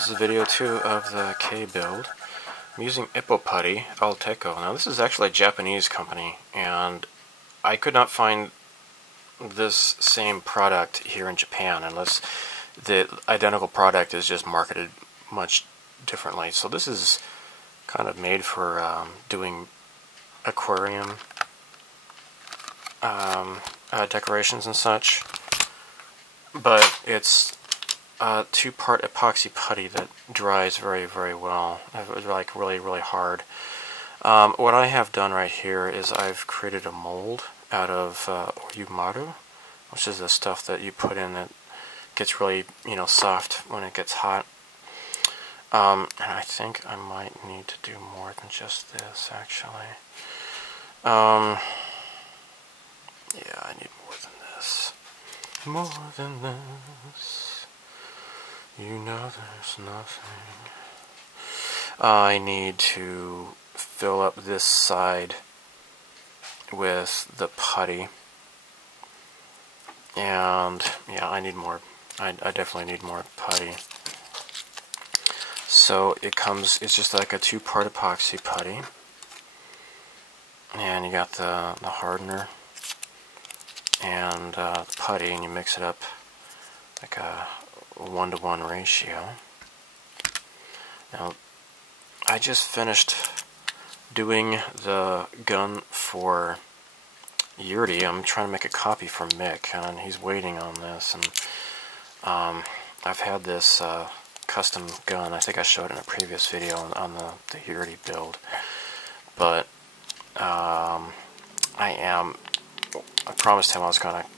This is video 2 of the Kei build. I'm using Ippo Putty Alteco. Now this is actually a Japanese company, and I could not find this same product here in Japan unless the identical product is just marketed much differently. So this is kind of made for doing aquarium decorations and such, but it's a 2-part epoxy putty that dries very, very well. Like really hard. What I have done right here is I've created a mold out of Oyumaru, which is the stuff that you put in that gets really, soft when it gets hot. And I think I might need to do more than just this, actually. Yeah, I need more than this. More than this. You know there's nothing. I need to fill up this side with the putty. And yeah, I need more. I definitely need more putty. So it's just like a 2-part epoxy putty. And you got the hardener and the putty, and you mix it up like a 1-to-1 ratio. Now, I just finished doing the gun for Yurti. I'm trying to make a copy for Mick, and he's waiting on this. And I've had this custom gun. I think I showed it in a previous video on the Yurti build. But I promised him I was going to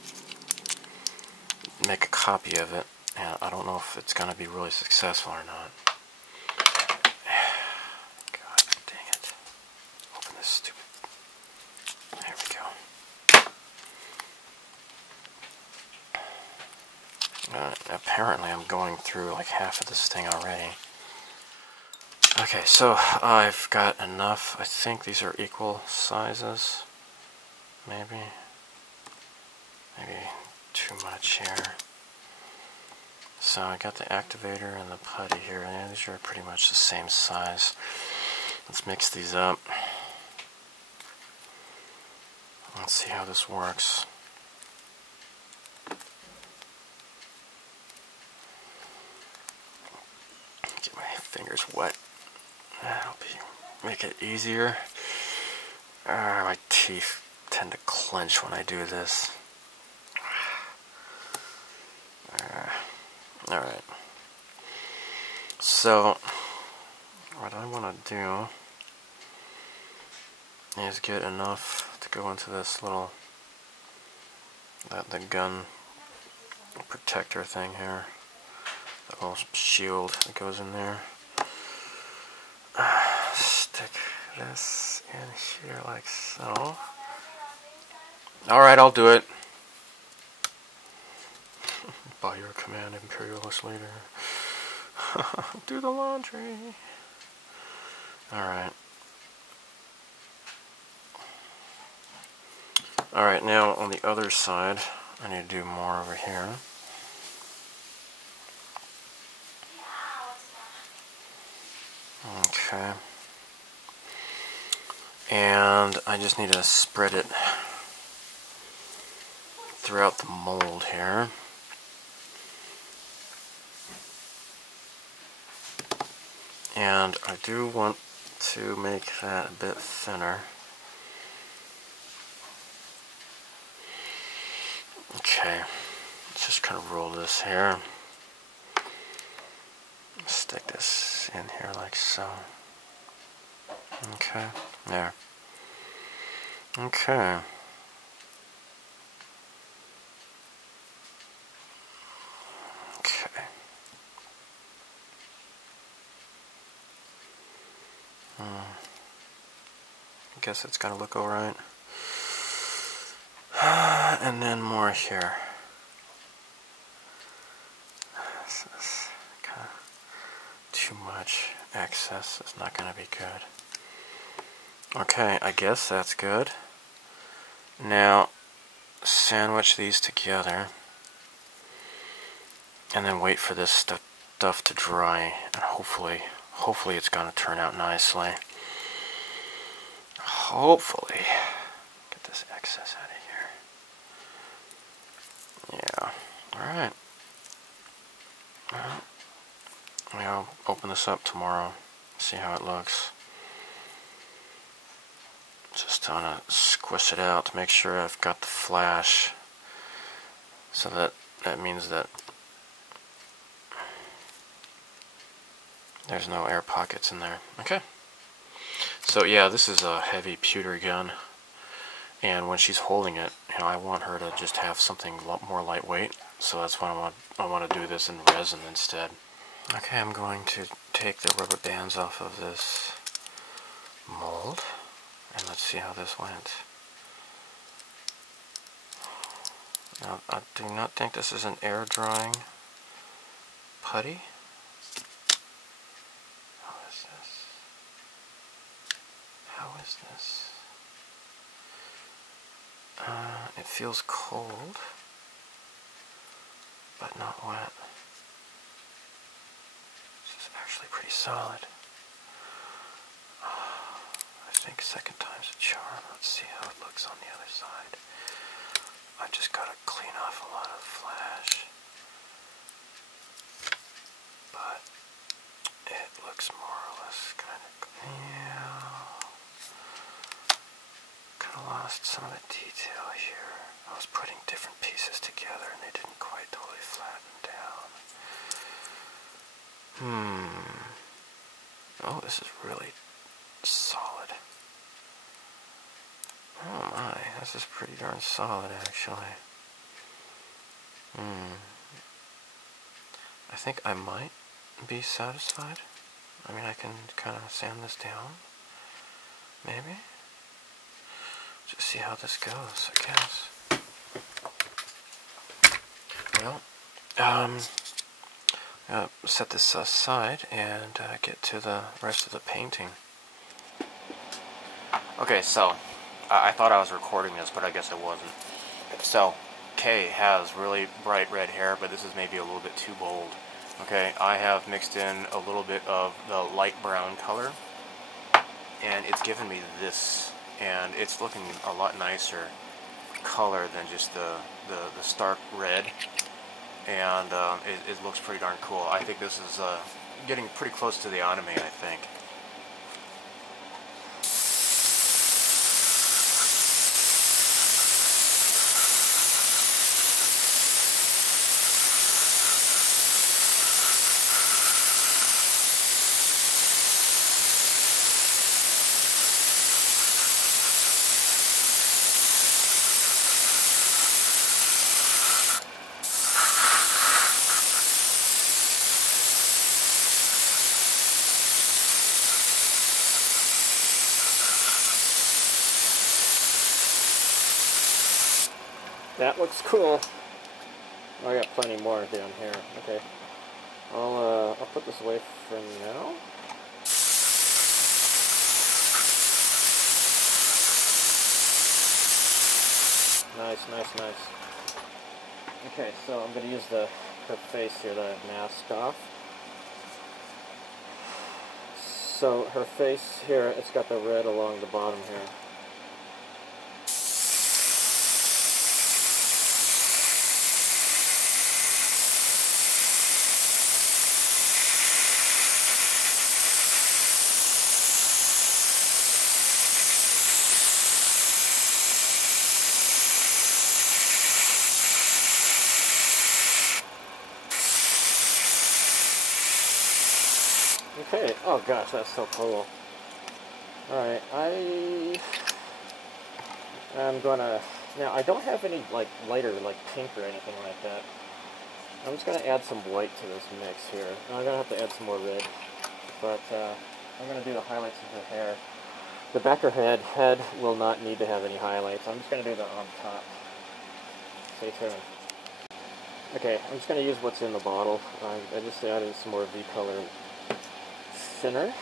make a copy of it, and I don't know if it's going to be really successful or not. God dang it. Open this stupid... There we go. Apparently I'm going through like half of this thing already. Okay, so I've got enough. I think these are equal sizes. Maybe too much here. So I got the activator and the putty here. Yeah, these are pretty much the same size. Let's mix these up. Let's see how this works. Get my fingers wet. That'll make it easier. My teeth tend to clench when I do this. Alright. So, what I want to do is get enough to go into this little, the gun protector thing here. That little shield that goes in there. Stick this in here like so. Alright, I'll do it. By your command, imperialist leader. Do the laundry. Alright. Alright, now on the other side, I need to do more over here. Okay. And I just need to spread it throughout the mold here. And I do want to make that a bit thinner. Okay, let's just kind of roll this here. Stick this in here like so. Okay, there. Okay. Okay. I guess it's gonna look alright. And then more here. This is kind of too much excess. It's not gonna be good. Okay, I guess that's good. Now, sandwich these together, and then wait for this to stuff to dry, and hopefully it's gonna turn out nicely. Hopefully. Get this excess out of here. Yeah. Alright. Well, I'll open this up tomorrow, see how it looks. Just gonna squish it out to make sure I've got the flash. So that means that there's no air pockets in there. Okay. So yeah, this is a heavy pewter gun, and when she's holding it, you know, I want her to just have something a lot more lightweight. So that's why I want to do this in resin instead. Okay, I'm going to take the rubber bands off of this mold, and let's see how this went. Now, I do not think this is an air drying putty. How is this? How is this? It feels cold, but not wet. This is actually pretty solid. I think second time's a charm. Let's see how it looks on the other side. I just gotta clean off a lot of flash, but it looks more or less kind of, yeah, kind of lost some of the detail here. I was putting different pieces together and they didn't quite totally flatten down. Oh, this is really solid. Oh my, this is pretty darn solid actually. I think I might be satisfied. I mean, I can kind of sand this down, maybe. Just see how this goes, I guess. Well, I'll set this aside and get to the rest of the painting. Okay, so I thought I was recording this, but I guess I wasn't. So, Kei has really bright red hair, but this is maybe a little bit too bold. Okay, I have mixed in a little bit of the light brown color, and it's given me this, and it's looking a lot nicer color than just the stark red, and it looks pretty darn cool. I think this is getting pretty close to the anime, I think. That looks cool. Oh, I got plenty more down here. Okay, I'll put this away for now. Nice. Okay, so I'm going to use her face here to mask off. So her face here, it's got the red along the bottom here. Okay, oh gosh, that's so cool. Alright, I'm gonna, now I don't have any like lighter like pink or anything like that. I'm just gonna add some white to this mix here. I'm gonna have to add some more red, but I'm gonna do the highlights of her hair. The back of her head will not need to have any highlights. I'm just gonna do that on top. Stay tuned. Okay, I'm just gonna use what's in the bottle. I just added some more V-color thinner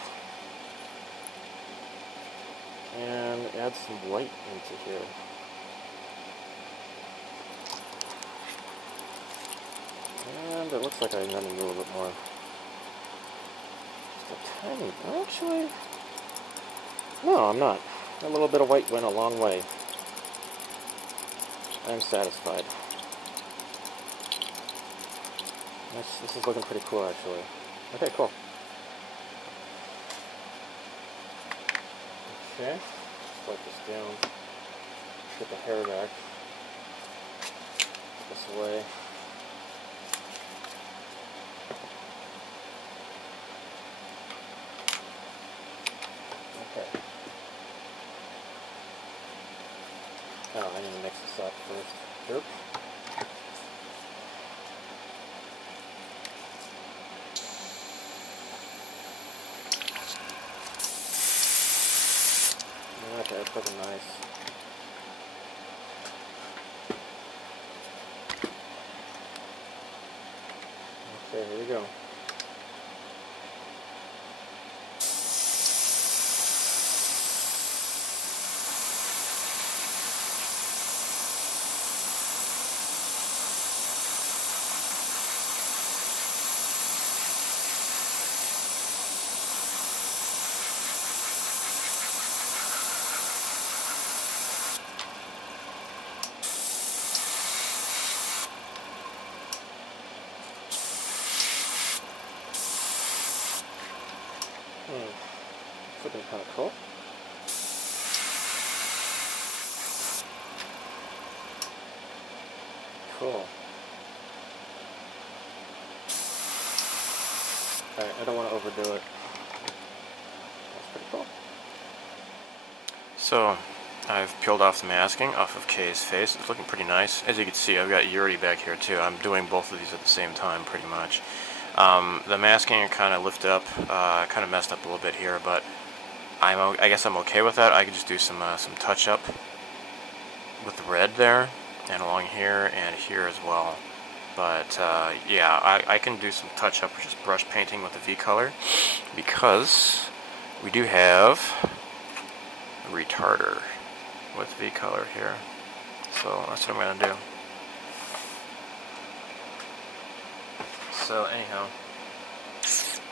and add some light into here. And it looks like I'm going to do a little bit more. tiny. Actually, no, I'm not. A little bit of white went a long way. I'm satisfied. This is looking pretty cool, actually. Okay, cool. Okay, let's wipe this down. Get the hair back. Put this away. Okay. Oh, I need to mix this up first. Yep. Okay, that's looking nice. Okay, here we go. It's looking kind of cool. Cool. Alright, I don't want to overdo it. That's pretty cool. So, I've peeled off the masking off of Kei's face. It's looking pretty nice. As you can see, I've got Yuri back here too. I'm doing both of these at the same time, pretty much. The masking kind of lifted up, kind of messed up a little bit here, but I guess I'm okay with that. I can just do some touch-up with the red there, and along here, and here as well. But, yeah, I can do some touch-up with just brush painting with the V-color, because we do have a retarder with V-color here. So, that's what I'm going to do. So anyhow,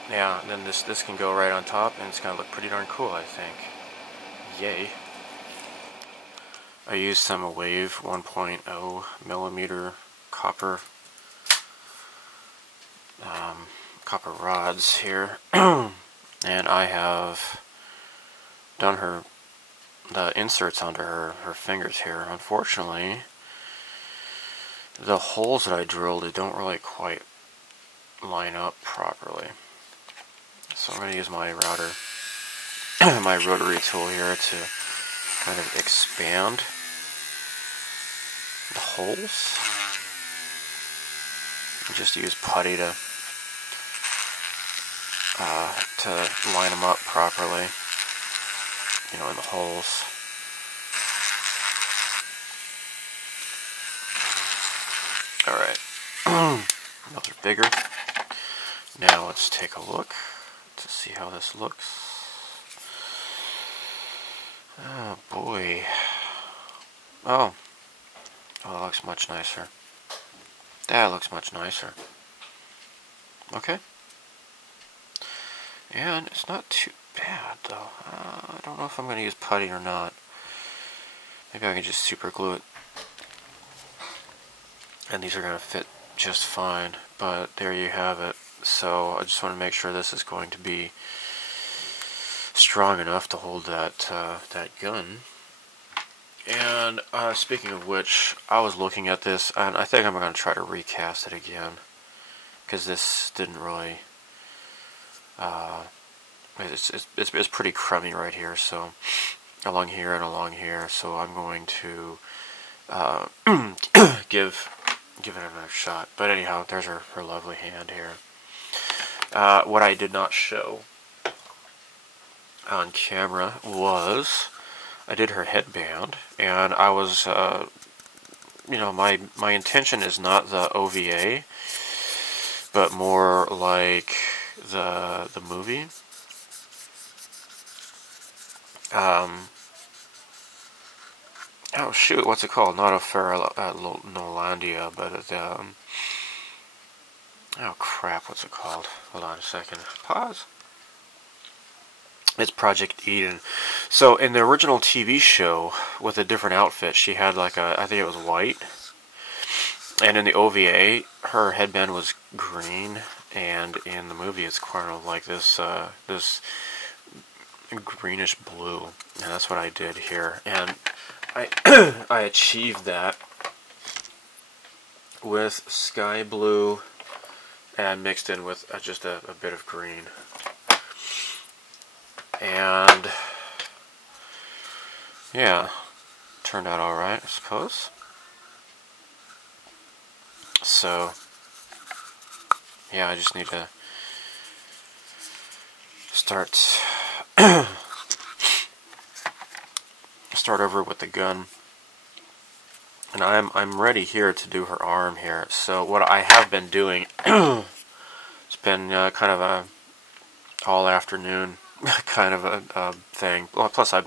yeah, then this can go right on top, and it's going to look pretty darn cool, I think. Yay. I used some Wave 1.0 millimeter copper rods here, and I have done the inserts onto her fingers here. Unfortunately, the holes that I drilled, they don't really quite line up properly. So I'm going to use my router, my rotary tool here to kind of expand the holes. And just use putty to line them up properly, you know, in the holes. Alright, those are bigger. Now let's take a look to see how this looks. Oh boy. Oh, that looks much nicer. That looks much nicer. Okay. And it's not too bad though. I don't know if I'm going to use putty or not. Maybe I can just super glue it. And these are going to fit just fine. But there you have it. So I just want to make sure this is going to be strong enough to hold that gun. And speaking of which, I was looking at this, and I think I'm going to try to recast it again, because this didn't really. It's pretty crummy right here, so along here and along here. So I'm going to give it another shot. But anyhow, there's her lovely hand here. What I did not show on camera was I did her headband, and I was, you know, my intention is not the OVA, but more like the movie. Oh shoot, what's it called? Not Affair at Nolandia, but oh crap, what's it called? Hold on a second. Pause. It's Project Eden. So in the original TV show with a different outfit, she had like I think it was white. And in the OVA, her headband was green, and in the movie, it's kind of like this this greenish blue, and that's what I did here. And I I achieved that with sky blue and mixed in with just a bit of green. And yeah, turned out all right, I suppose. So, yeah, I just need to start over with the gun, and I'm ready here to do her arm here. So what I have been doing, it's been kind of a all afternoon kind of a thing. Well, plus I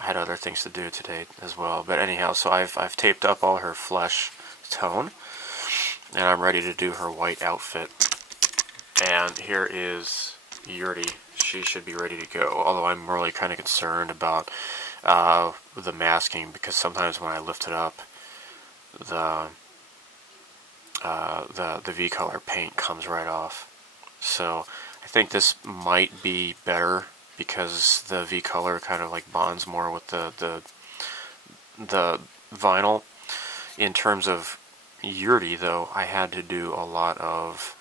had other things to do today as well. But anyhow, so I've taped up all her flesh tone, and I'm ready to do her white outfit. And here is Yuri. She should be ready to go, although I'm really kind of concerned about the masking, because sometimes when I lift it up, the V-color paint comes right off. So I think this might be better because the V-color kind of like bonds more with the vinyl. In terms of Yuri, though, I had to do a lot of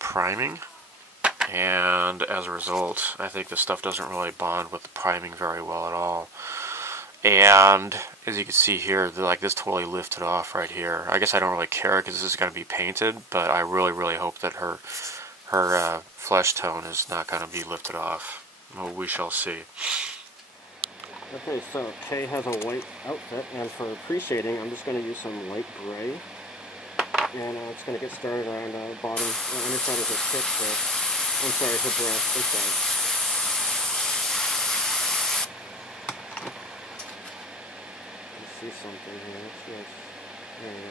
priming, and as a result, I think this stuff doesn't really bond with the priming very well at all. And as you can see here, like this totally lifted off right here. I guess I don't really care because this is going to be painted, but I really hope that her flesh tone is not going to be lifted off. Well, we shall see. Okay, so Kei has a white outfit, and for pre-shading, I'm just going to use some light gray. And I'm just going to get started around the bottom, underside of her hips there. I'm sorry, her breast, I'm sorry. I see something here, yes. There we go.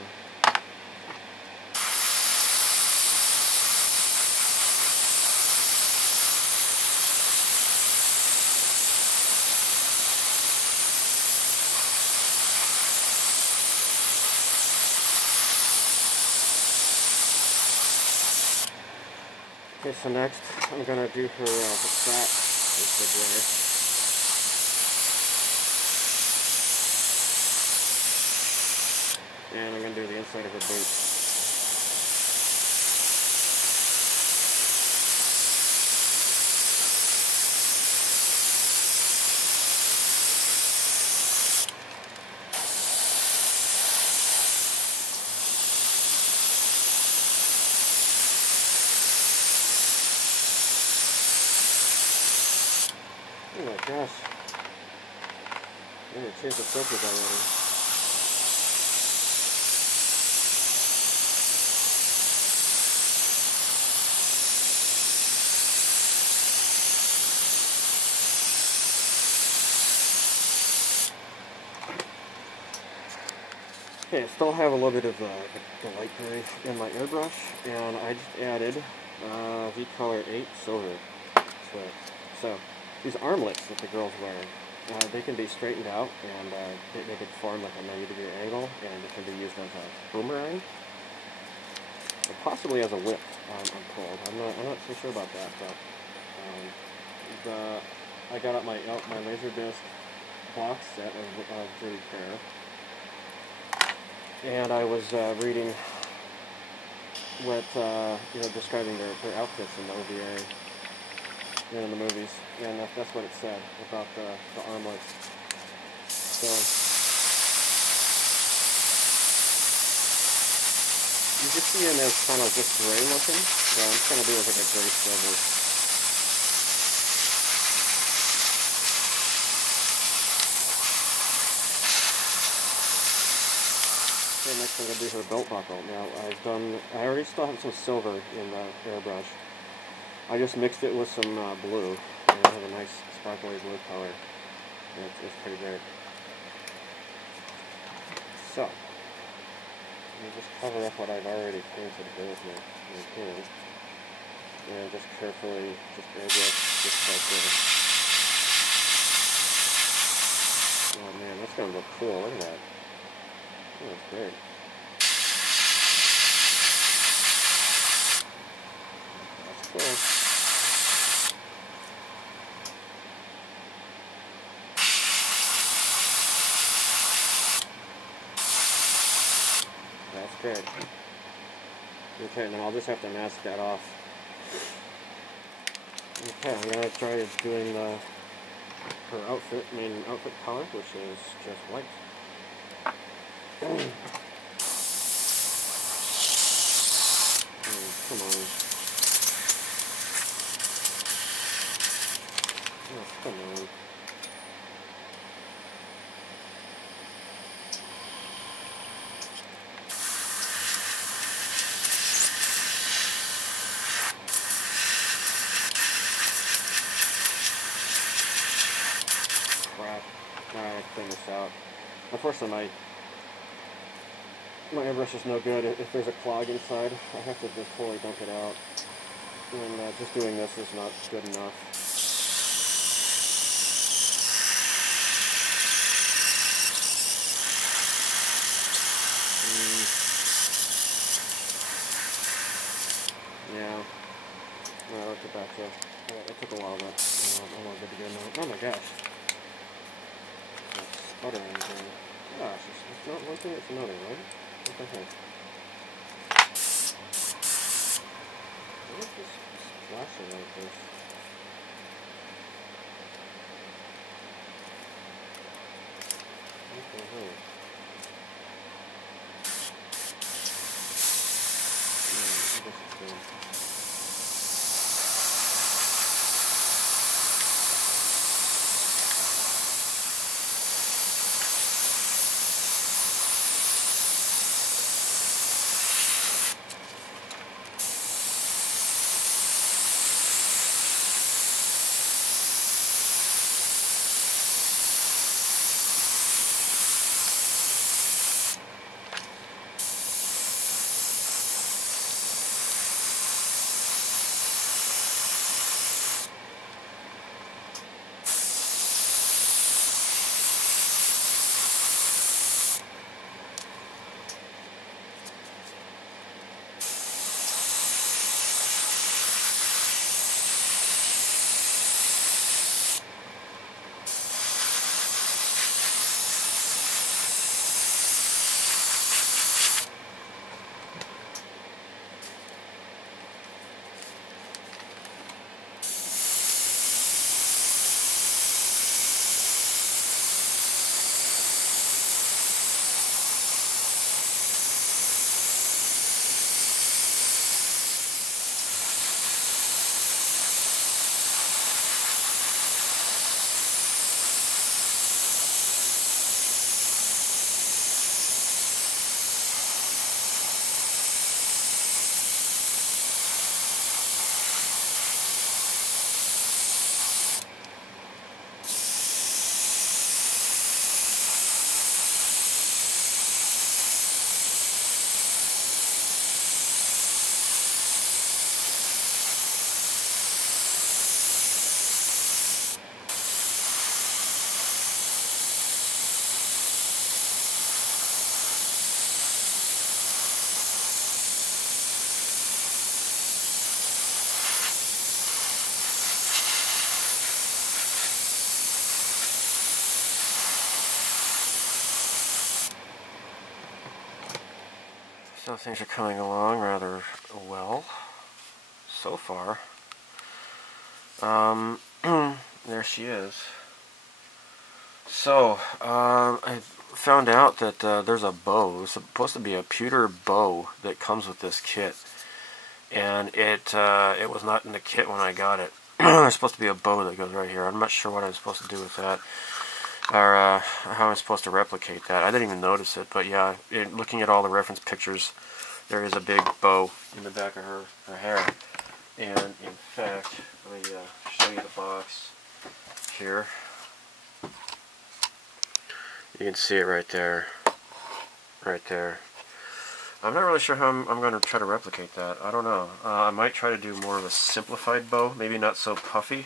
Okay, so next I'm going to do her back with the gray. And I'm going to do the inside of her boot. Oh my gosh. I need to change the filters already. Okay, I still have a little bit of the light gray in my airbrush, and I just added V-Color 8 Silver. So these armlets that the girls wear, they can be straightened out, and they can form like a 90-degree angle, and it can be used as a boomerang, or possibly as a whip. I'm told. I'm not so sure about that, but I got out my Laserdisc box set of Dirty Pair. And I was reading what, describing their outfits in the OVA and in the movies, and that's what it said about the armlets. So, you can see them as kind of just gray looking, so I'm just going to do it like a gray silver. Next I'm going to do her belt buckle. Now I already still have some silver in the airbrush. I just mixed it with some blue, and I have a nice sparkly blue color. It's pretty great. So, let me just cover up what I've already painted here with my tool. and just carefully just airbrush this part there. Oh man, that's gonna look cool. Look at that. Oh, that's great. That's cool. That's great. Okay, now I'll just have to mask that off. Okay, I'm gonna try doing her outfit, main outfit color, which is just white. Come on. Oh, come on. Crap. Alright, clean this out. Unfortunately, my airbrush is no good. If there's a clog inside, I have to just fully dump it out. And just doing this is not good enough. Yeah. Well, I'll get back to it. It took a while, but I'm all good to go now. Oh my gosh. It's sputtering again. Gosh, it's not one thing, it's another, right? What the heck? What is this splashing like this? What the hell? I guess it's good. So things are coming along rather well so far. There she is. So, I found out that there's a bow. It's supposed to be a pewter bow that comes with this kit. And it was not in the kit when I got it. There's supposed to be a bow that goes right here. I'm not sure what I'm supposed to do with that. Or how I'm supposed to replicate that. I didn't even notice it, but yeah, looking at all the reference pictures, there is a big bow in the back of her hair. And in fact, let me show you the box here. You can see it right there. Right there. I'm not really sure how I'm going to try to replicate that. I don't know. I might try to do more of a simplified bow, maybe not so puffy,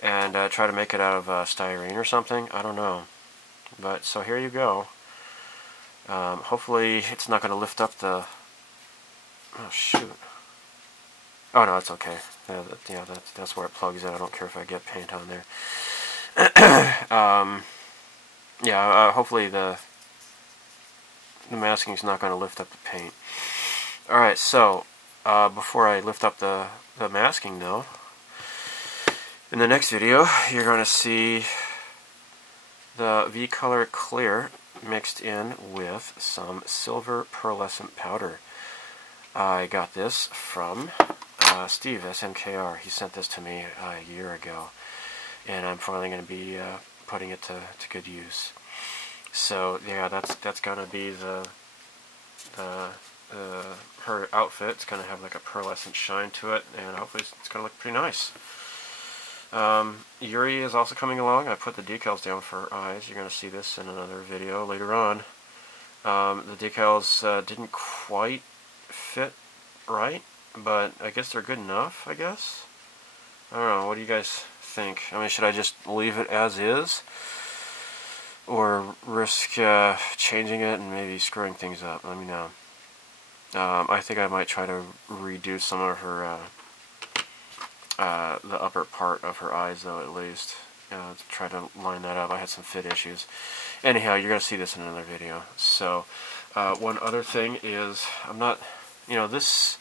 and try to make it out of styrene or something. I don't know. But, so here you go. Hopefully it's not going to lift up the... Oh, shoot. Oh, no, it's okay. Yeah, that's where it plugs in. I don't care if I get paint on there. Hopefully the masking is not going to lift up the paint. Alright, so before I lift up the masking though, in the next video you're going to see the V-Color Clear mixed in with some silver pearlescent powder. I got this from Steve, SMKR. He sent this to me a year ago, and I'm finally going to be putting it to good use. So yeah, that's gonna be her outfit. It's gonna have like a pearlescent shine to it, and hopefully it's gonna look pretty nice. Yuri is also coming along. I put the decals down for her eyes. You're gonna see this in another video later on. The decals didn't quite fit right, but I guess they're good enough, I guess. I don't know, what do you guys think? I mean, should I just leave it as is? Or risk changing it and maybe screwing things up? Let me know. I think I might try to redo some of her, the upper part of her eyes though, at least. To try to line that up. I had some fit issues. Anyhow, you're going to see this in another video. So, one other thing is, I'm not, this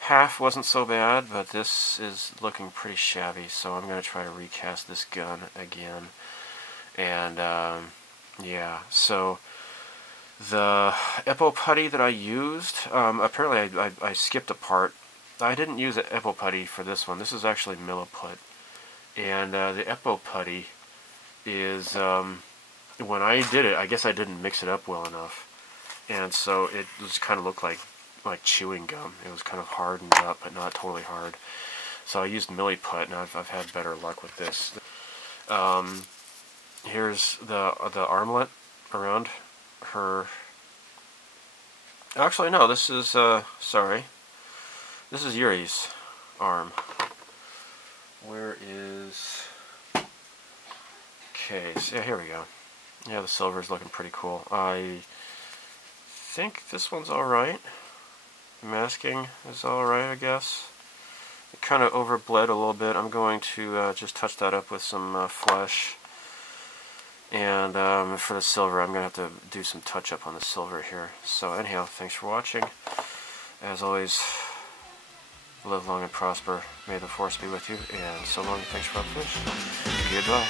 half wasn't so bad, but this is looking pretty shabby, so I'm going to try to recast this gun again. And, yeah, so the Eppo putty that I used, apparently I skipped a part. I didn't use an Eppo putty for this one. This is actually Milliput. And the Eppo putty is, when I did it, I guess I didn't mix it up well enough. And so it just kind of looked like chewing gum. It was kind of hardened up, but not totally hard. So I used Milliput, and I've had better luck with this. Here's the armlet around her. Actually, no, this is, sorry. This is Yuri's arm. Where is... Okay, so yeah, here we go. Yeah, the silver's looking pretty cool. I think this one's alright. Masking is alright, I guess. It kind of overbled a little bit. I'm going to just touch that up with some flesh. And for the silver, I'm going to have to do some touch-up on the silver here. So anyhow, thanks for watching. As always, live long and prosper. May the force be with you. And so long, thanks for watching. Goodbye.